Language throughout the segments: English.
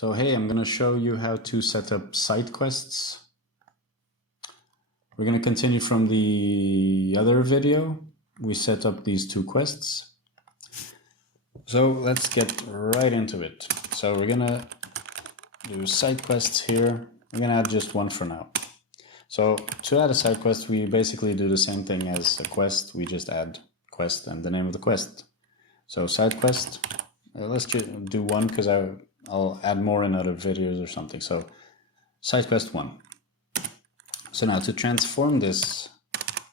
So hey, I'm going to show you how to set up side quests. We're going to continue from the other video. We set up these two quests. So let's get right into it. So we're going to do side quests here. We're going to add just one for now. So to add a side quest, we basically do the same thing as a quest. We just add quest and the name of the quest. So side quest, let's just do one because I'll add more in other videos or something. So side quest 1. So now to transform this,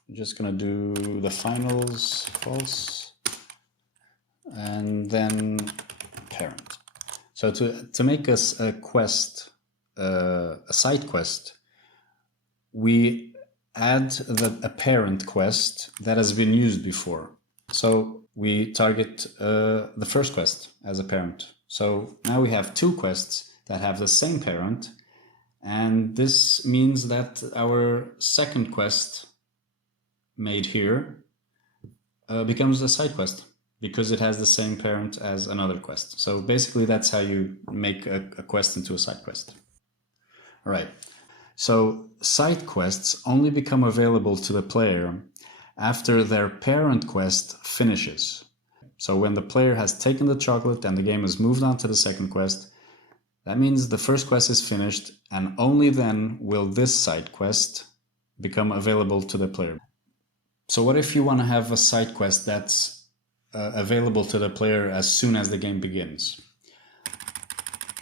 I'm just going to do the finals false and then parent. So to make us a quest, a side quest, we add a parent quest that has been used before. So we target the first quest as a parent. So now we have two quests that have the same parent, and this means that our second quest made here becomes a side quest because it has the same parent as another quest. So basically that's how you make a quest into a side quest. All right. So side quests only become available to the player after their parent quest finishes. So when the player has taken the chocolate and the game has moved on to the second quest, that means the first quest is finished, and only then will this side quest become available to the player. So what if you want to have a side quest that's available to the player as soon as the game begins?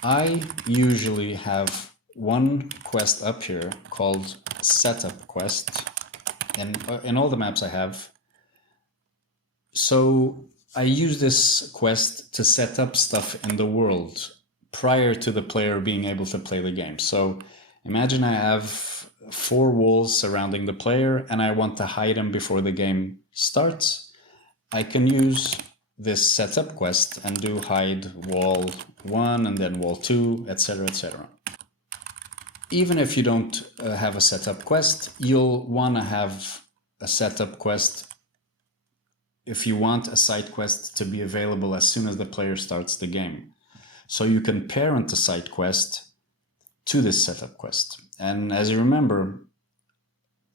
I usually have one quest up here called setup quest, and in all the maps I have. So I use this quest to set up stuff in the world prior to the player being able to play the game. So imagine I have 4 walls surrounding the player and I want to hide them before the game starts. I can use this setup quest and do hide wall 1 and then wall 2, etc, etc. Even if you don't have a setup quest, you'll want to have a setup quest if you want a side quest to be available as soon as the player starts the game. So you can parent a side quest to this setup quest. And as you remember,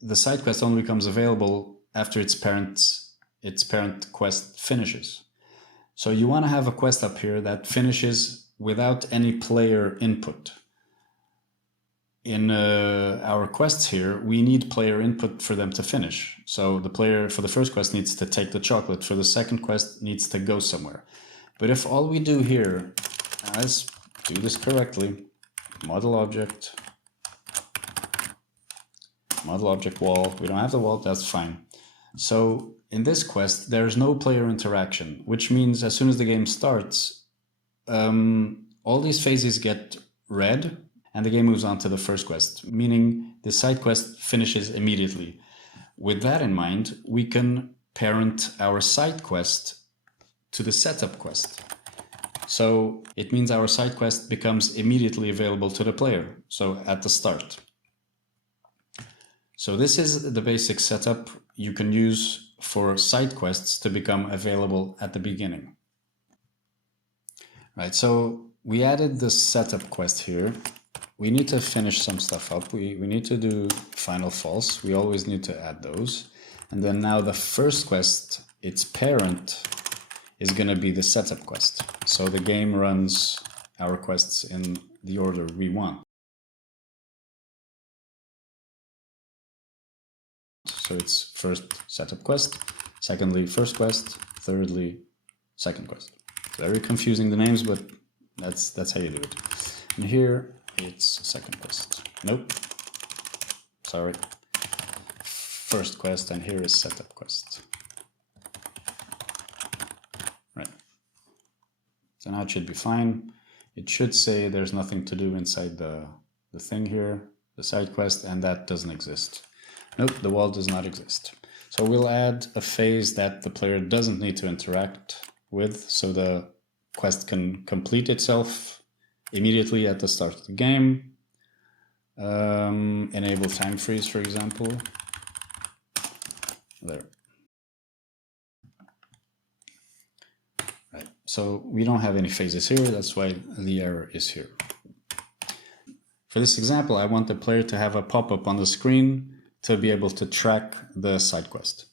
the side quest only becomes available after its parent quest finishes. So you want to have a quest up here that finishes without any player input. In our quests here, we need player input for them to finish. So the player for the first quest needs to take the chocolate, for the second quest needs to go somewhere. But if all we do here, let's do this correctly, model object wall, we don't have the wall, that's fine. So in this quest, there's no player interaction, which means as soon as the game starts, all these phases get red, and the game moves on to the first quest, meaning the side quest finishes immediately. With that in mind, we can parent our side quest to the setup quest. So it means our side quest becomes immediately available to the player, so at the start. So this is the basic setup you can use for side quests to become available at the beginning. Right, so we added the setup quest here. We need to finish some stuff up. We need to do final false. We always need to add those. And then now the first quest, its parent, is going to be the setup quest. So the game runs our quests in the order we want. So it's first setup quest, secondly first quest, thirdly second quest. It's very confusing, the names, but that's how you do it. And here it's second quest. Nope. Sorry. First quest, and here is setup quest. Right. So now it should be fine. It should say there's nothing to do inside the thing here, the side quest, and that doesn't exist. Nope, the wall does not exist. So we'll add a phase that the player doesn't need to interact with, so the quest can complete itself immediately at the start of the game. Enable time freeze, for example. There. Right. So we don't have any phases here, that's why the error is here. For this example, I want the player to have a pop-up on the screen to be able to track the side quest.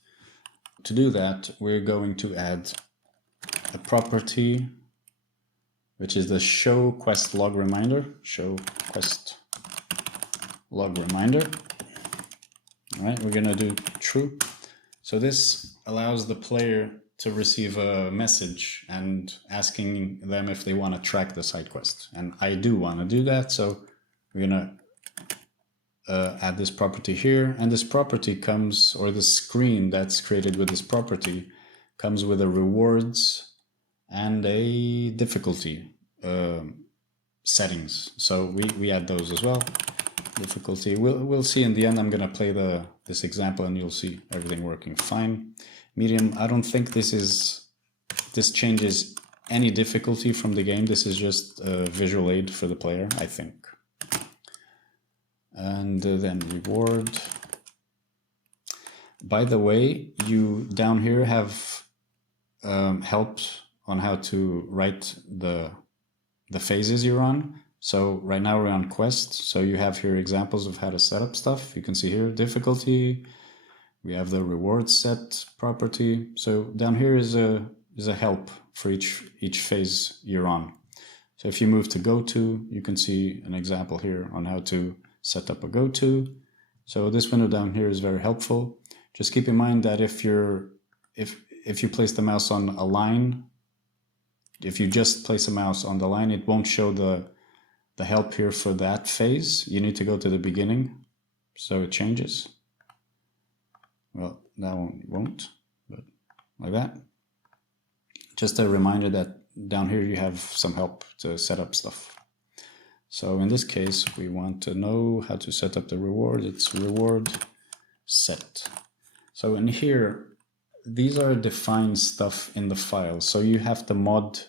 To do that, we're going to add a property, which is the show quest log reminder. Show quest log reminder. All right, we're gonna do true. So this allows the player to receive a message and asking them if they want to track the side quest. And I do want to do that, so we're gonna add this property here. And this property comes, or the screen that's created with this property comes with a rewards and a difficulty settings. So we add those as well. Difficulty, we'll see in the end. I'm gonna play this example and you'll see everything working fine. Medium, I don't think this changes any difficulty from the game. This is just a visual aid for the player, I think. And then reward. By the way, you down here have help on how to write the phases you're on. So right now we're on quest. So you have here examples of how to set up stuff. You can see here difficulty. We have the reward set property. So down here is a help for each phase you're on. So if you move to go to, you can see an example here on how to set up a go to. So this window down here is very helpful. Just keep in mind that if you place the mouse on a line, if you just place a mouse on the line, it won't show the help here for that phase. You need to go to the beginning, so it changes. Well, that one won't, but like that. Just a reminder that down here you have some help to set up stuff. So in this case, we want to know how to set up the reward. It's reward set. So in here, these are defined stuff in the file. So you have to mod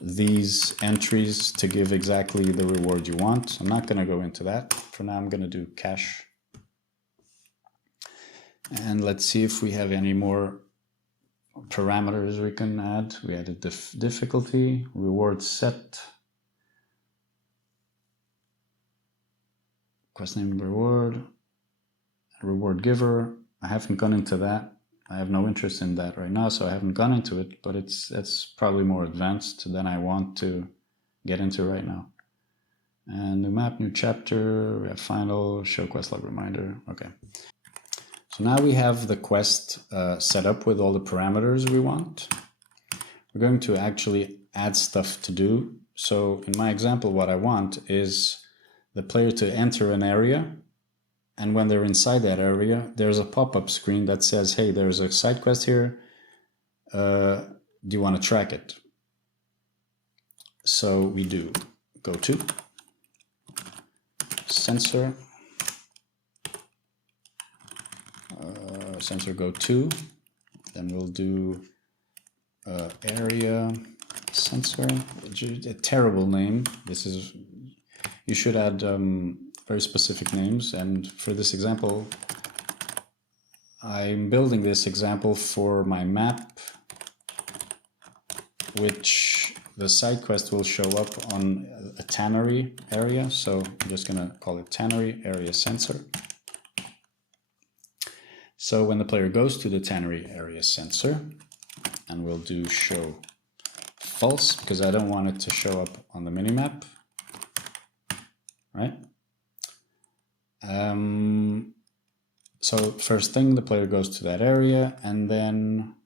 these entries to give exactly the reward you want. I'm not going to go into that. For now, I'm going to do cache. And let's see if we have any more parameters we can add. We added difficulty, reward set, quest name reward, reward giver. I haven't gone into that. I have no interest in that right now, so I haven't gone into it, but it's probably more advanced than I want to get into right now. And new map, new chapter, we have final, show quest log reminder. Okay. So now we have the quest set up with all the parameters we want. We're going to actually add stuff to do. So in my example, what I want is the player to enter an area. And when they're inside that area, there's a pop-up screen that says, hey, there's a side quest here. Do you want to track it? So we do go to sensor, sensor go to, then we'll do area sensor, a terrible name. This is, you should add very specific names, and for this example, I'm building this example for my map, which the side quest will show up on a tannery area. So I'm just gonna call it tannery area sensor. So when the player goes to the tannery area sensor, and we'll do show false because I don't want it to show up on the minimap, right? So first thing, the player goes to that area, and then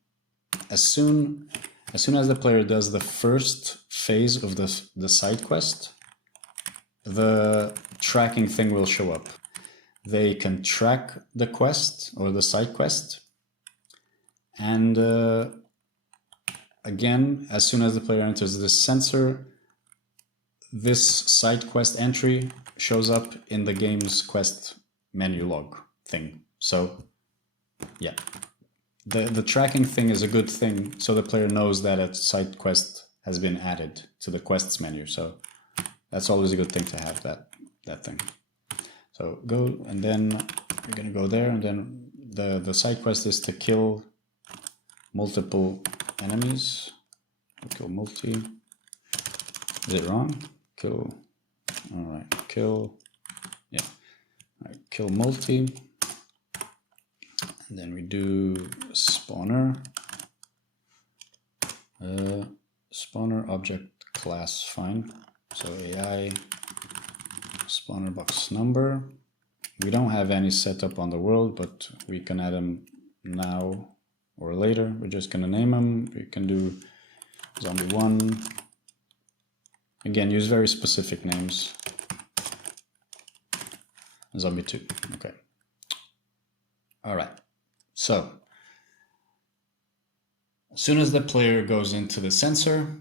as soon as the player does the first phase of the side quest, the tracking thing will show up. They can track the quest or the side quest, and again, as soon as the player enters this sensor, this side quest entry shows up in the game's quest menu log thing. So yeah, the tracking thing is a good thing, so the player knows that a side quest has been added to the quests menu. So that's always a good thing to have that thing. So go, and then you're gonna go there, and then the side quest is to kill multiple enemies. Kill multi. Is it wrong? Kill All right, kill, yeah, all right, kill multi. And then we do spawner, spawner object class, fine. So AI spawner box number. We don't have any setup on the world, but we can add them now or later. We're just gonna name them. We can do zombie 1. Again, use very specific names. Zombie 2, okay. All right, so as soon as the player goes into the sensor,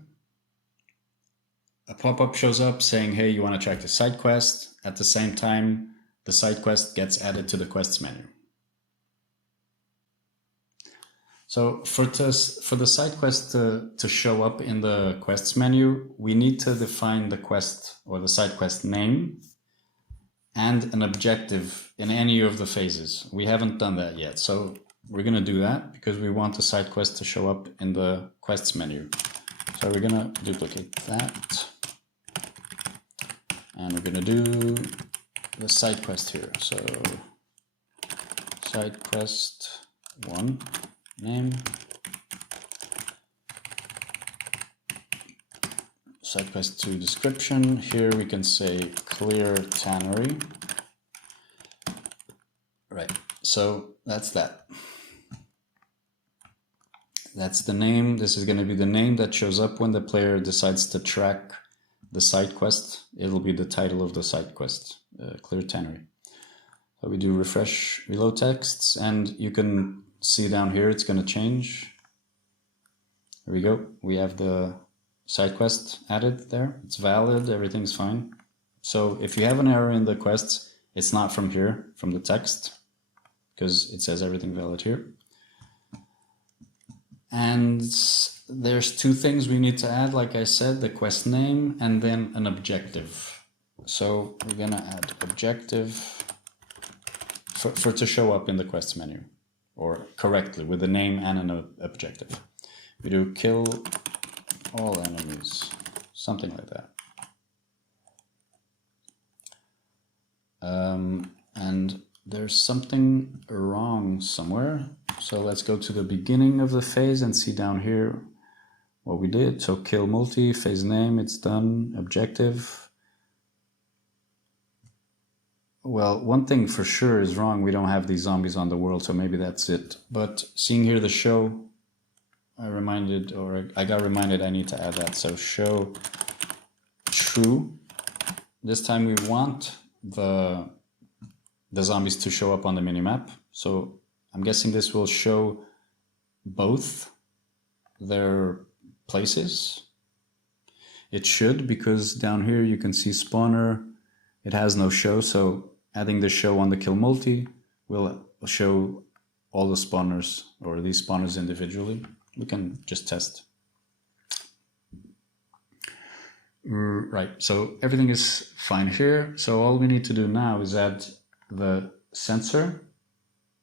a pop-up shows up saying, hey, you want to track the side quest. At the same time, the side quest gets added to the quests menu. So for the side quest to show up in the quests menu, we need to define the quest or the side quest name and an objective in any of the phases. We haven't done that yet. So we're going to do that because we want the side quest to show up in the quests menu. So we're going to duplicate that. And we're going to do the side quest here. So side quest 1, name. Side quest 2, description. Here we can say clear tannery. Right, so that's that. That's the name. This is going to be the name that shows up when the player decides to track the side quest. It'll be the title of the side quest, clear tannery. So we do refresh reload texts, and you can see down here it's going to change. Here we go. We have the side quest added there. It's valid. Everything's fine. So if you have an error in the quests, it's not from here, from the text, because it says everything valid here. And there's 2 things we need to add, like I said, the quest name and then an objective. So we're gonna add objective for to show up in the quests menu, or correctly with the name and an objective. We do kill all enemies, something like that. And there's something wrong somewhere. So let's go to the beginning of the phase and see down here what we did. So kill multi, phase name, it's done, objective. Well, one thing for sure is wrong. We don't have these zombies on the world, so maybe that's it. But seeing here the show, I got reminded I need to add that. So show true. This time we want the zombies to show up on the minimap. So I'm guessing this will show both their places. It should, because down here you can see spawner. It has no show, so adding the show on the kill multi will show all the spawners, or these spawners individually. We can just test. Right, so everything is fine here. So all we need to do now is add the sensor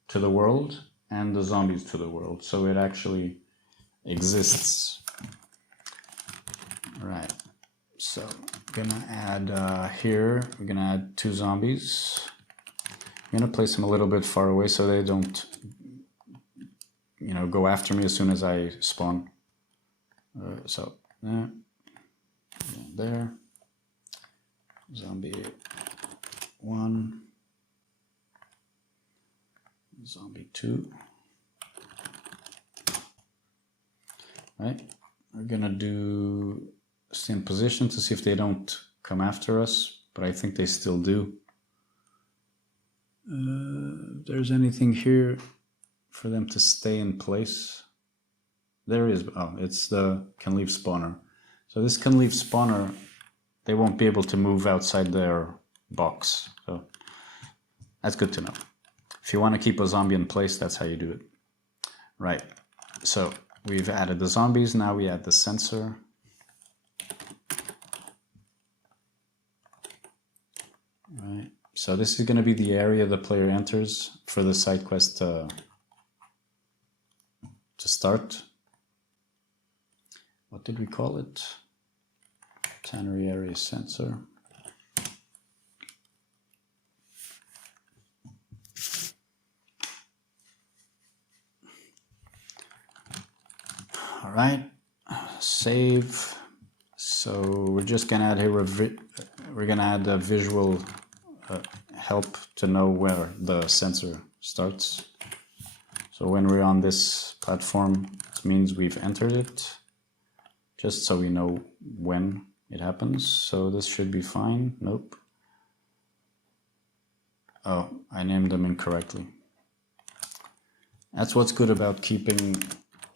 to the world and the zombies to the world, so it actually exists. Right, so I'm gonna add here, we're gonna add 2 zombies. I'm gonna place them a little bit far away so they don't, you know, go after me as soon as I spawn. So there, zombie 1, zombie 2. Right, we're gonna do stay in position to see if they don't come after us, but I think they still do. If there's anything here for them to stay in place, there is. Oh, it's the can leave spawner. So this can leave spawner, they won't be able to move outside their box. So that's good to know. If you want to keep a zombie in place, that's how you do it. Right, so we've added the zombies, now we add the sensor. Right, so this is going to be the area the player enters for the side quest to start. What did we call it? Tannery area sensor. All right, save. So we're just gonna add here, we're gonna add a visual help to know where the sensor starts. So when we're on this platform, it means we've entered it, just so we know when it happens. So this should be fine. Nope. Oh, I named them incorrectly. That's what's good about keeping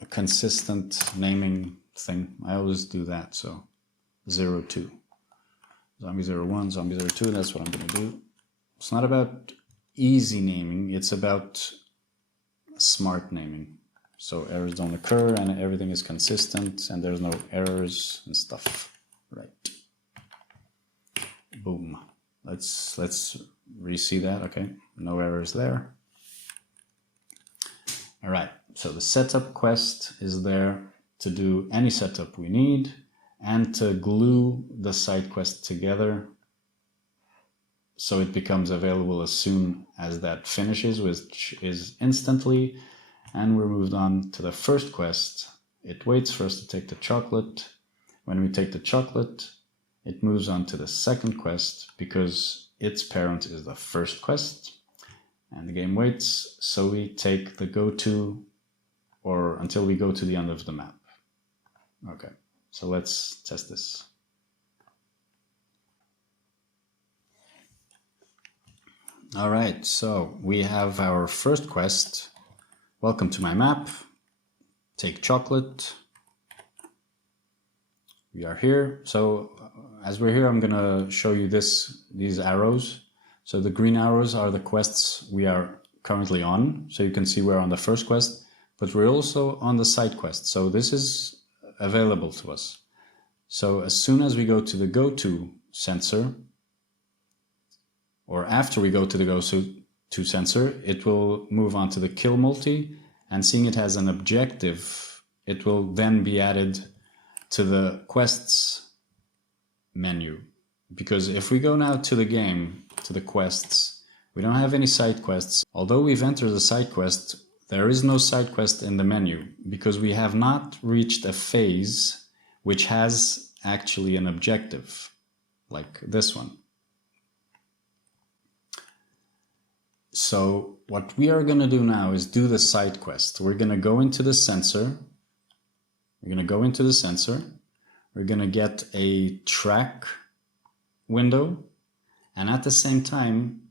a consistent naming thing. I always do that. So 02. Zombie 01, Zombie 02, that's what I'm going to do. It's not about easy naming, it's about smart naming. So errors don't occur and everything is consistent and there's no errors and stuff. Right. Boom. Let's re-see that. Okay, no errors there. All right, so the setup quest is there to do any setup we need and to glue the side quest together so it becomes available as soon as that finishes, which is instantly. And we're moved on to the first quest. It waits for us to take the chocolate. When we take the chocolate, it moves on to the second quest because its parent is the first quest. And the game waits, so we take the go-to or until we go to the end of the map. Okay, so let's test this. All right, so we have our first quest. Welcome to my map. Take chocolate. We are here. So as we're here, I'm gonna show you these arrows. So the green arrows are the quests we are currently on. So you can see we're on the first quest, but we're also on the side quest. So this is available to us. So as soon as we go to the go-to sensor, or after we go to the go-to sensor, it will move on to the kill multi, and seeing it has an objective, it will then be added to the quests menu. Because if we go now to the game, to the quests, we don't have any side quests. Although we've entered the side quest, there is no side quest in the menu because we have not reached a phase which has actually an objective, like this one. So what we are going to do now is do the side quest. We're going to go into the sensor. We're going to go into the sensor. We're going to get a track window. And at the same time,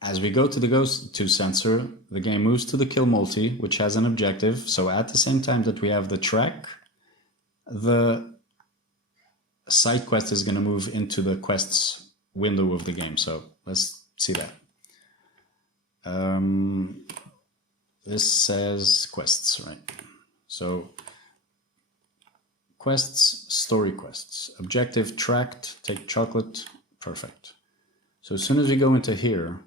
as we go to the go-to sensor, the game moves to the kill multi, which has an objective. So at the same time that we have the track, the side quest is going to move into the quests window of the game. So let's see that. This says quests, right? So quests, story quests, objective, tracked, take chocolate, perfect. So as soon as we go into here,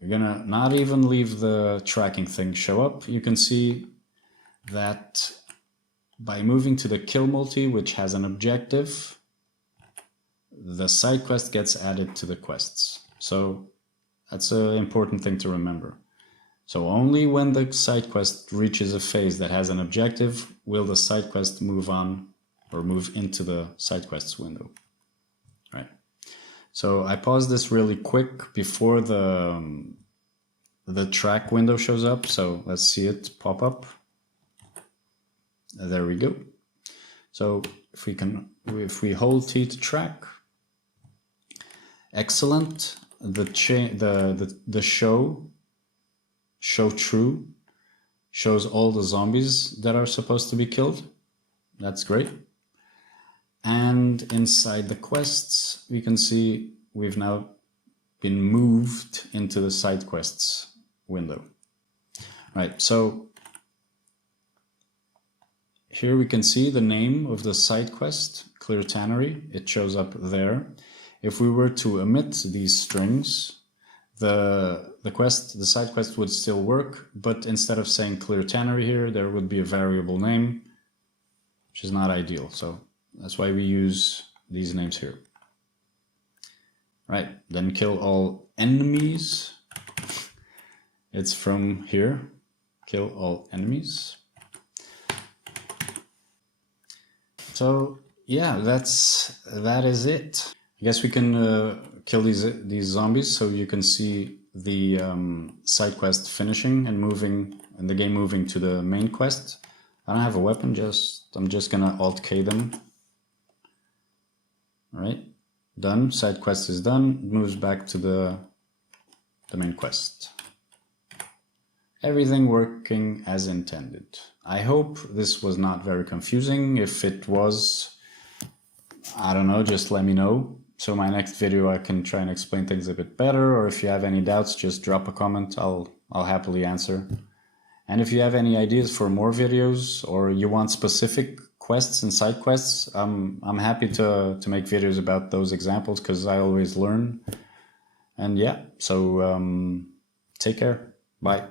we're gonna not even leave the tracking thing show up. You can see that by moving to the kill multi, which has an objective, the side quest gets added to the quests. So that's an important thing to remember. So only when the side quest reaches a phase that has an objective will the side quest move on or move into the side quests window. Right. So I paused this really quick before the track window shows up. So let's see it pop up. There we go. So if we hold T to track, excellent. The show true shows all the zombies that are supposed to be killed. That's great. And inside the quests, we can see we've now been moved into the side quests window. Right, so here we can see the name of the side quest, Clear Tannery. It shows up there. If we were to omit these strings, the side quest would still work, but instead of saying Clear Tannery here, there would be a variable name, which is not ideal. So that's why we use these names here. Right, then kill all enemies. It's from here. kill all enemies. So yeah, that is it. I guess we can kill these zombies so you can see the side quest finishing and moving, and the game moving to the main quest. I don't have a weapon, I'm just gonna Alt-K them. Alright, done. Side quest is done. It moves back to the main quest. Everything working as intended. I hope this was not very confusing. If it was, I don't know, just let me know. So my next video I can try and explain things a bit better, or if you have any doubts, just drop a comment. I'll happily answer. And if you have any ideas for more videos, or you want specific quests and side quests, I'm happy to make videos about those examples, because I always learn. And yeah, so take care. Bye.